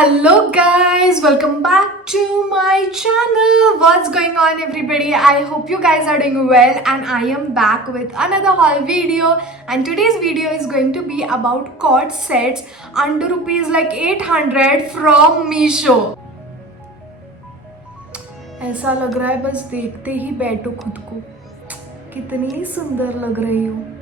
Hello guys, welcome back to my channel. What's going on everybody? I hope you guys are doing well and I am back with another haul video, and today's video is going to be about cord sets under rupees like 800 from Meesho. ऐसा लग रहा है बस देखते ही बैठो खुद को, कितनी सुंदर लग रही हूँ.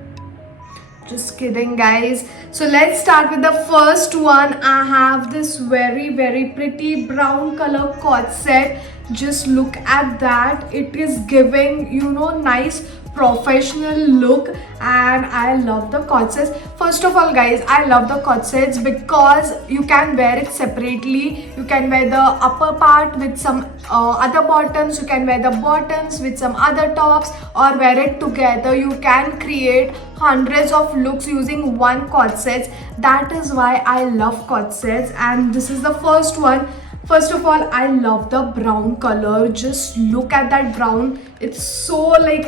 Just kidding guys. So let's start with the first one. I have this very pretty brown color cord set. Just look at that. It is giving, you know, nice professional look, and I love the cord sets. First of all guys, I love the cord sets because you can wear it separately. You can wear the upper part with some other bottoms, you can wear the bottoms with some other tops, or wear it together. You can create hundreds of looks using one cord sets. That is why I love cord sets, and this is the first one. First of all, I love the brown color. Just look at that brown. It's so like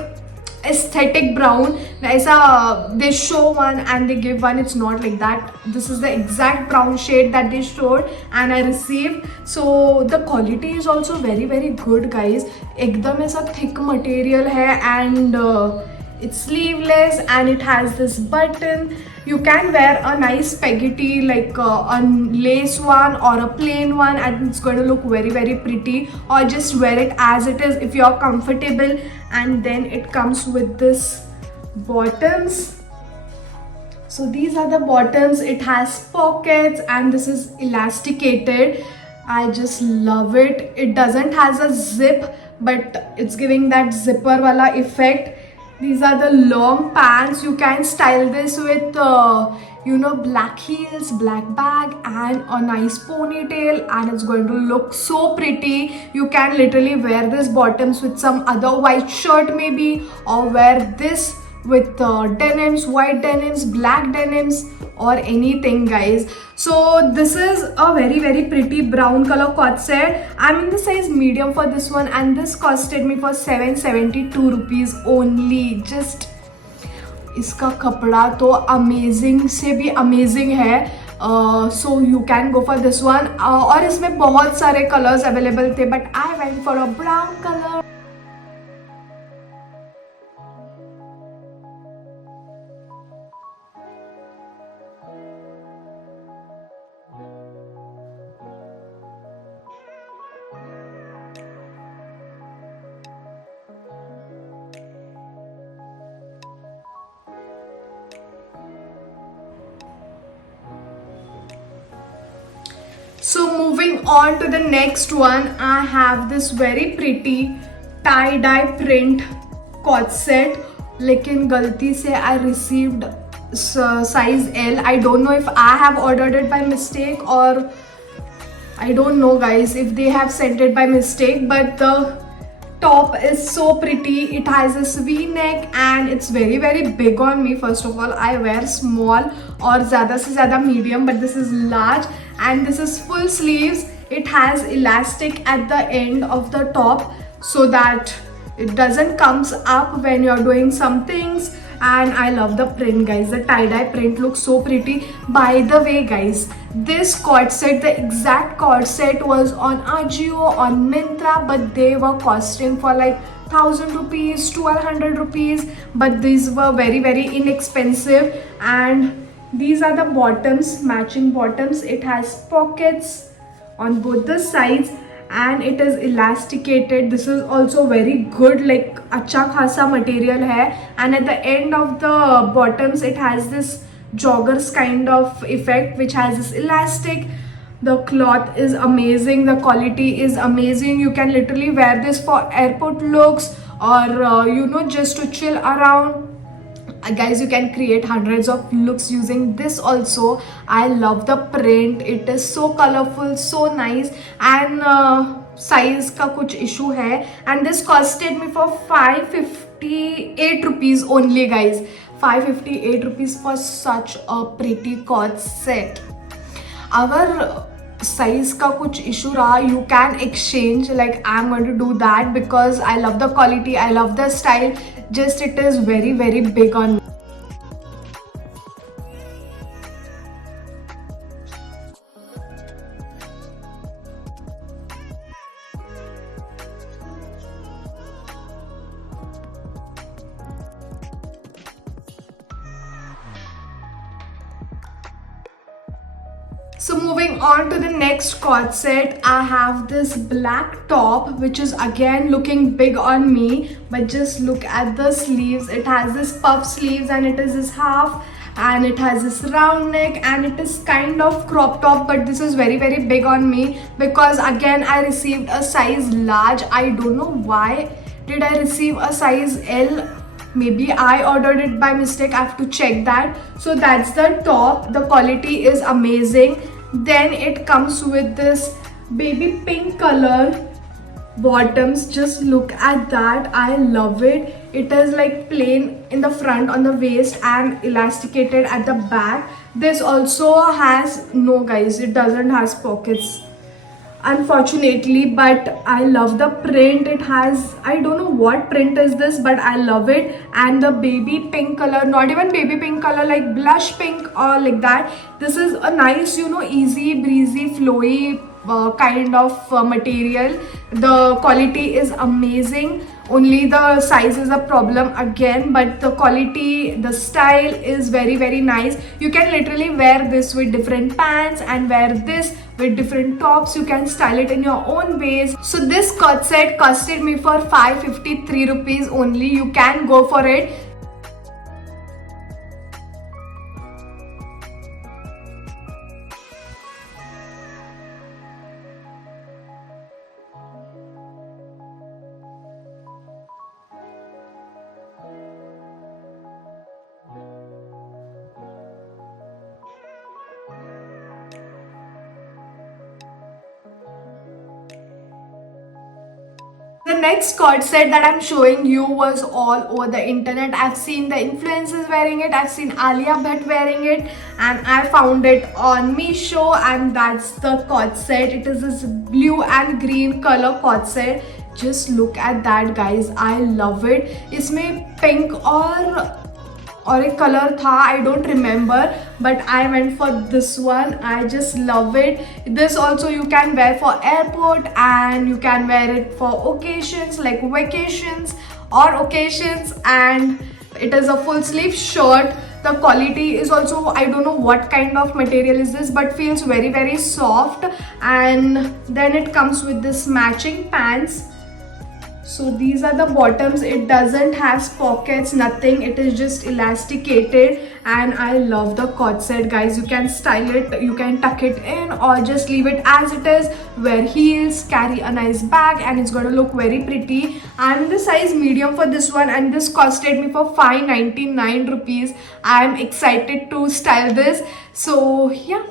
aesthetic brown. Aisa they show one and they give one. It's not like that. This is the exact brown shade that they showed and I received. So the quality is also very good guys. एकदम ऐसा thick material है, and it's sleeveless and it has this button. You can wear a nice spaghetti like a lace one or a plain one, and it's going to look very pretty, or just wear it as it is if you're comfortable. And then it comes with this bottoms. So these are the bottoms. It has pockets and this is elasticated. I just love it. It doesn't has a zip, but it's giving that zipper wala effect. These are the long pants. You can style this with you know, black heels, black bag and a nice ponytail, and it's going to look so pretty. You can literally wear this bottoms with some other white shirt maybe, or wear this with denims, white denims, black denims, or anything guys. So this is a very pretty brown color cord set. I'm in the size medium for this one, and this costed me for 772 rupees only. Just इसका कपड़ा तो amazing से भी amazing है. So you can go for this one. और इसमें बहुत सारे कलर्स अवेलेबल थे, but I went for a brown colour. So moving on to the next one, I have this very pretty tie-dye print cord set. लेकिन गलती से I received size L. I don't know if I have ordered it by mistake, or I don't know guys if they have sent it by mistake, but the top is so pretty. It has this V-neck and it's very big on me. First of all, I wear small or ज़्यादा से ज़्यादा medium, but this is large, and this is full sleeves. It has elastic at the end of the top so that it doesn't comes up when you're doing some things. And I love the print guys. The tie-dye print looks so pretty. By the way guys, this cord set, the exact cord set was on Ajio, on Myntra, but they were costing for like 1000 rupees, 1200 rupees, but these were very inexpensive. And these are the bottoms, matching bottoms. It has pockets on both the sides and it is elasticated. This is also very good, like अच्छा खासा material है. And at the end of the bottoms it has this joggers kind of effect which has this elastic. The cloth is amazing, the quality is amazing. You can literally wear this for airport looks, or you know, just to chill around. Guys, you can create hundreds of looks using this also. I love the print. It is so colorful, so nice, and size का कुछ issue है. And this costed me for 558 rupees only guys. 558 rupees for such a pretty cord set. अगर size का कुछ issue रहा, you can exchange. Like I'm going to do that because I love the quality, I love the style. Just it is very big on me. So moving on to the next cord set, I have this black top which is again looking big on me, but just look at the sleeves. It has this puff sleeves and it is this half, and it has this round neck, and it is kind of crop top, but this is very big on me because again I received a size large. I don't know why did I receive a size L. Maybe I ordered it by mistake. I have to check that. So that's the top. The quality is amazing. Then it comes with this baby pink color bottoms. Just look at that. I love it. It is like plain in the front on the waist and elasticated at the back. This also has, no guys, it doesn't has pockets unfortunately, but I love the print. It has, I don't know what print is this, but I love it. And the baby pink color, not even baby pink color, like blush pink or like that. This is a nice, you know, easy breezy flowy kind of material. The quality is amazing. Only the size is a problem again, but the quality, the style is very nice. You can literally wear this with different pants and wear this with different tops. You can style it in your own ways. So this cord set costed me for 553 rupees only. You can go for it. The next cord set that I'm showing you was all over the internet. I've seen the influencers wearing it, I've seen Alia Bhatt wearing it, and I found it on Meesho, and that's the cord set. It is this blue and green color cord set. Just look at that guys, I love it. इसमें pink और एक colour था, I don't remember, but I went for this one. I just love it. This also you can wear for airport, and you can wear it for occasions like vacations or occasions, and it is a full sleeve shirt. The quality is also, I don't know what kind of material is this, but feels very soft. And then it comes with this matching pants. So these are the bottoms. It doesn't has pockets, nothing. It is just elasticated, and I love the cord set guys. You can style it, you can tuck it in or just leave it as it is. Wear heels, carry a nice bag, and it's gonna look very pretty. I'm the size medium for this one, and this costed me for 599 rupees. I'm excited to style this. So yeah.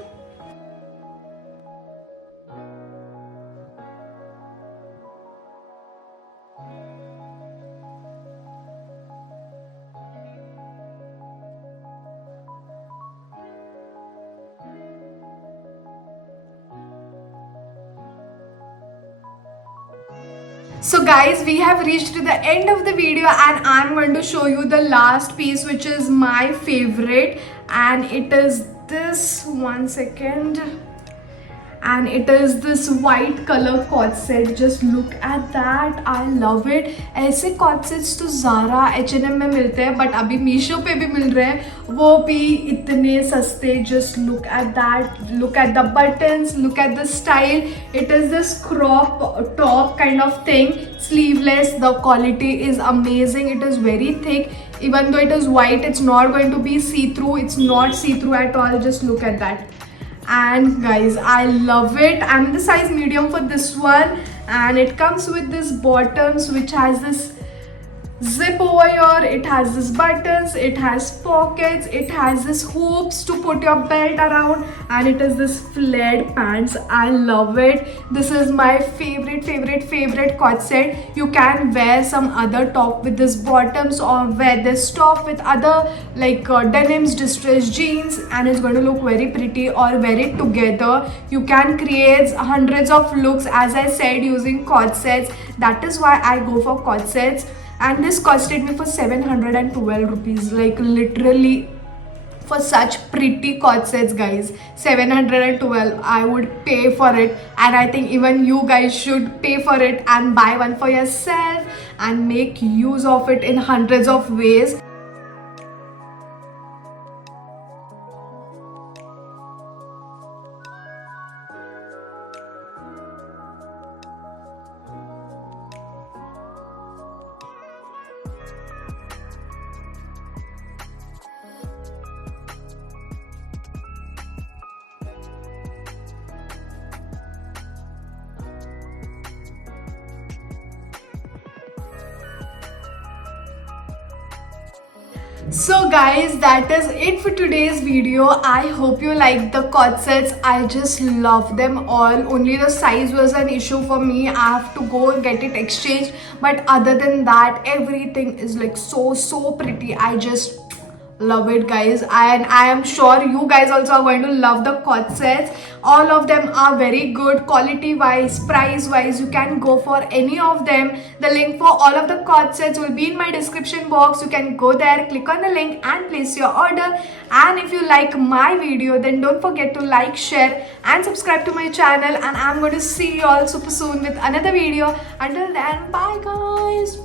So guys, we have reached to the end of the video, and I'm going to show you the last piece, which is my favorite, and it is this, one second, and it is this white color cord set. Just look at that, I love it. ऐसे cord sets तो Zara H&M में मिलते हैं, but अभी Meesho पे भी मिल रहे हैं, वो भी इतने सस्ते. Just look at that, look at the buttons, look at the style. It is this crop top kind of thing, sleeveless. The quality is amazing. It is very thick. Even though it is white, it's not going to be see-through. It's not see-through at all. Just look at that. And guys, I love it. I'm in the size medium for this one, and it comes with this bottoms which has this zip over here. It has this buttons, it has pockets, it has this hoops to put your belt around, and it is this flared pants. I love it. This is my favorite cord set. You can wear some other top with this bottoms, or wear this top with other like denims, distressed jeans, and it's going to look very pretty, or wear it together. You can create hundreds of looks, as I said, using cord sets. That is why I go for cord sets. And this costed me for 712 rupees, like literally for such pretty cord sets guys. 712, I would pay for it, and I think even you guys should pay for it and buy one for yourself and make use of it in hundreds of ways. So guys, that is it for today's video. I hope you liked the cord sets. I just love them all. Only the size was an issue for me. I have to go and get it exchanged. But other than that, everything is like so pretty. I just love it, guys, and I am sure you guys also are going to love the cord sets. All of them are very good quality wise, price wise. You can go for any of them. The link for all of the cord sets will be in my description box. You can go there, click on the link and place your order. And if you like my video, then don't forget to like, share and subscribe to my channel, and I'm going to see you all super soon with another video. Until then, bye guys.